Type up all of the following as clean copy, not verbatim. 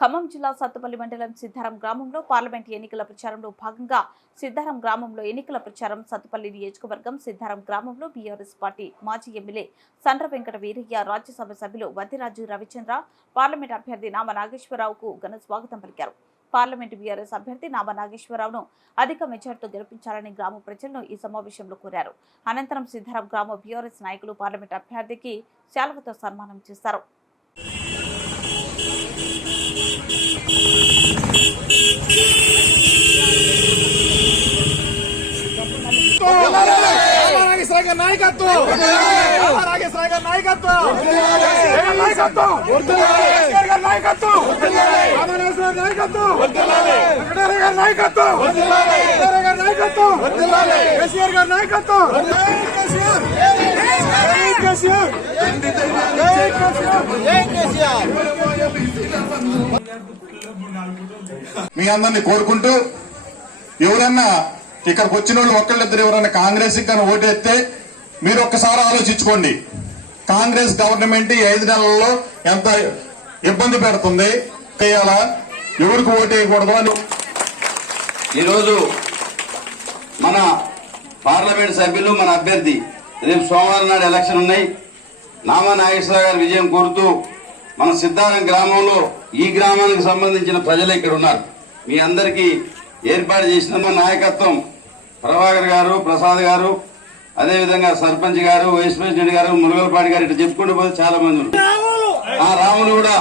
ఖమ్మం జిల్లా సత్తుపల్లి మండలం సిద్ధారం గ్రామంలో పార్లమెంట్ ఎన్నికల ప్రచారంలో భాగంగా సిద్ధారం గ్రామంలో ఎన్నికల ప్రచారం సత్తుపల్లి నియోజకవర్గం సిద్ధారం గ్రామంలో బీఆర్ఎస్ పార్టీ మాజీ ఎమ్మెల్యే సండ్ర వెంకట వీరయ్య, రాజ్యసభ సభ్యులు వద్దిరాజు రవిచంద్ర, పార్లమెంట్ అభ్యర్థి నామ నాగేశ్వరరావుకు ఘన స్వాగతం పలికారు. పార్లమెంట్ బీఆర్ఎస్ అభ్యర్థి నామ నాగేశ్వరరావును అధిక మెజార్టీతో గెలిపించాలని గ్రామ ప్రజలను ఈ సమావేశంలో కోరారు. అనంతరం సిద్ధారం గ్రామ బీఆర్ఎస్ నాయకులు పార్లమెంట్ అభ్యర్థికి శాలువతో సన్మానం చేశారు. మీ అందరినీ కోరుకుంటూ ఎవరన్నా ఇక్కడికి వచ్చిన వాళ్ళు ఒక్కళ్ళిద్దరు ఎవరన్నా కాంగ్రెస్ కానీ ఓటేస్తే మీరు ఒక్కసారి ఆలోచించుకోండి. కాంగ్రెస్ గవర్నమెంట్ 5 నెలల్లో ఎంత ఇబ్బంది పెడుతుంది, చేయాలా, ఎవరికి ఓటేయకూడదు అని. ఈరోజు మన పార్లమెంట్ సభ్యులు మన అభ్యర్థి రేపు సోమవారం నాడు ఎలక్షన్ ఉన్నాయి. నామా నాగేశ్వరరావు గారి విజయం కోరుతూ మన సిద్ధారం గ్రామంలో ఈ గ్రామానికి సంబంధించిన ప్రజలు ఇక్కడ ఉన్నారు. మీ అందరికీ ఏర్పాటు చేసిన నాయకత్వం ప్రభాకర్ గారు, ప్రసాద్ గారు, అదేవిధంగా సర్పంచ్ గారు, వైస్ ప్రెసిడెంట్ గారు, మురుగలపాటి గారు, ఇట్లా చెప్పుకుంటూ పోతే చాలా మంది ఉన్నారు. ఆ రాములు కూడా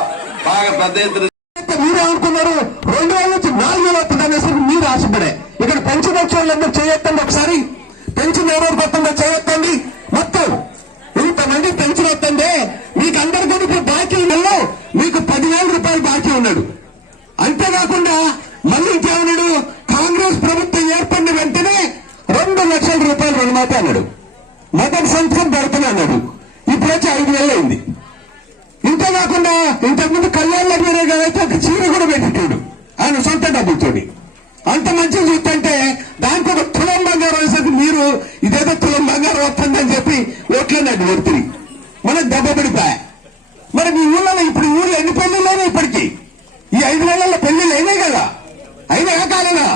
బాగా పెద్ద ఎత్తున మీరే అనుకున్నారు 2000 నుంచి 4000 వస్తుందనేసి మీరు ఆశపడే. ఇక్కడ పెన్షన్ వచ్చే వాళ్ళందరూ చేయొద్దండి, ఒకసారి పెన్షన్ ఎవరు కొత్తగా చేయొద్దండి. మొత్తం ఇంతమంది పెన్షన్ వస్తుంది. మీకు అందరికీ ఇప్పుడు బాకీ ఉన్నాడు, మీకు 10,000 రూపాయలు బాకీ ఉన్నాడు. అంతేకాకుండా మళ్ళీ ఇంకేమన్నాడు, కాంగ్రెస్ ప్రభుత్వం ఏర్పడిన వెంటనే 2 లక్షల రూపాయలు రుణమాఫీ అన్నాడు. మొదటి సంవత్సరం పెడుతున్నా అన్నాడు. ఇప్పుడు వచ్చి 5 నెలలు అయింది. ఇంతేకాకుండా ఇంతకుముందు కళ్యాణ లగ్నరే అయితే ఒక చీర కూడా పెట్టింటాడు ఆయన సొంత డబ్బుతోటి. అంత మంచిగా చూస్తుంటే దానికి ఒక తులం బంగారం వేసరికి మీరు ఇదేదో తులం బంగారం వస్తుందని చెప్పి ఓట్లన్నాడు వ్యక్తిని. మనకు దెబ్బ పడిపోయా. మరి మీ ఊళ్ళో ఇప్పుడు ఊళ్ళో ఎన్ని పెళ్లిళ్ళైనా ఇప్పటికీ ఈ 5 నెలల్లో పెళ్లిళ్ళు అయినాయి కదా, అయినా కాలేనా?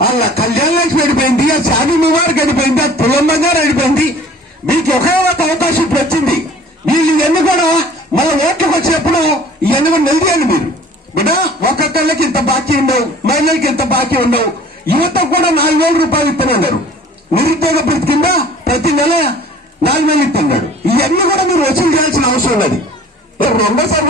వాళ్ళ కళ్యాణ లక్ష్మి అడిపోయింది, ఆ శాది ముబారక్ అడిపోయింది, ఆ తులం బంగారం అడిపోయింది. మీకు ఒకే ఒక అవకాశం ఇప్పుడు వచ్చింది. వీళ్ళు ఇవన్నీ కూడా మళ్ళీ ఓట్లకు వచ్చినప్పుడు ఇవన్నీ కూడా నిలదీయండి మీరు. బిడ్డ ఒక్కొక్కళ్ళకి ఇంత బాకీ ఉండవు, మహిళలకి ఇంత బాకీ ఉండవు. యువతకు కూడా 4,000 రూపాయలు ఇస్తున్నారు. నిరుద్యోగ భృతి కింద ప్రతి నెల 4,000 ఇస్తున్నాడు. ఇవన్నీ కూడా మీరు వసూలు చేయాల్సిన అవసరం ఉన్నది. రెండోసారి